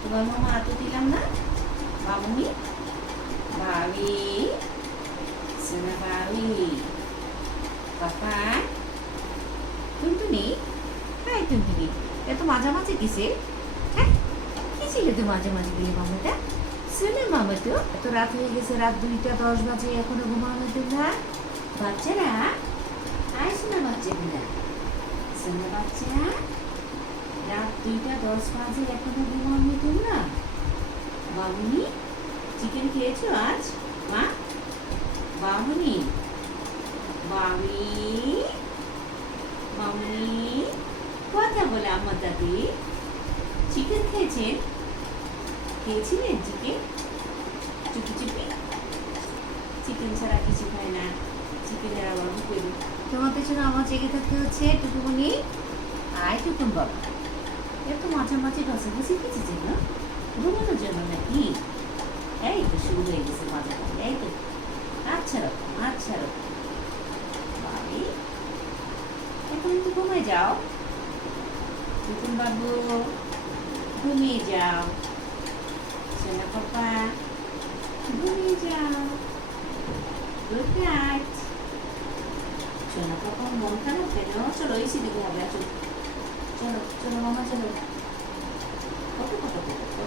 তোমার মামা আতো দিলাম না? মামুনি, ভাবি, সোনা ভাবি, পাপা, টুনটুনি, হাই টুনটুনি, এত মাঝামাঝি কিসে? হ্যাঁ, কি ছিল তো মাঝামাঝি দিয়ে মামাটা? শুনে মামা তো এত রাত হয়ে গেছে, রাত 2টা 10 বাজে, এখনো ঘুমানো না। বাচ্চারা, আয় শোনা বাচ্চাগুলা, শোনা বাচ্চা, রাত 2টা 10 বাজে, এখনো ঘুমানো তোমরা? মামুনি, চিকেন খেয়েছো আজ? মা, মামুনি, মামি, মামুনি, কথা বলে আমার দাদি। চিকেন খেয়েছেন? খেয়েছিলেন চিকেন? চুপি চুপি, চিকেন ছাড়া কিছু খায় না, চিকেনের আবার করি। তোমার পেছনে আমার জেগে থাকতে হচ্ছে। টুকুমনি, আয় টুকুন বাবা, এত মাঝামাঝি ঘষাঘষি কিছু জন্য, ঘুমানোর জন্য নাকি? এই তো শুরু হয়ে গেছে মাঝামাঝি, এই তো। আচ্ছা রকম, আচ্ছা রকম। বাবি, এখন একটু ঘুমিয়ে যাও টুকুন বাবু, ঘুমিয়ে যাও। সোনা পাপা, ঘুমিয়ে যাও। Good night. সোনা পাপা মন খারাপ কেন? চলো এসি দিয়ে ঘুমাবে, চলো চলো চলো মামা, চলো। কত কত কত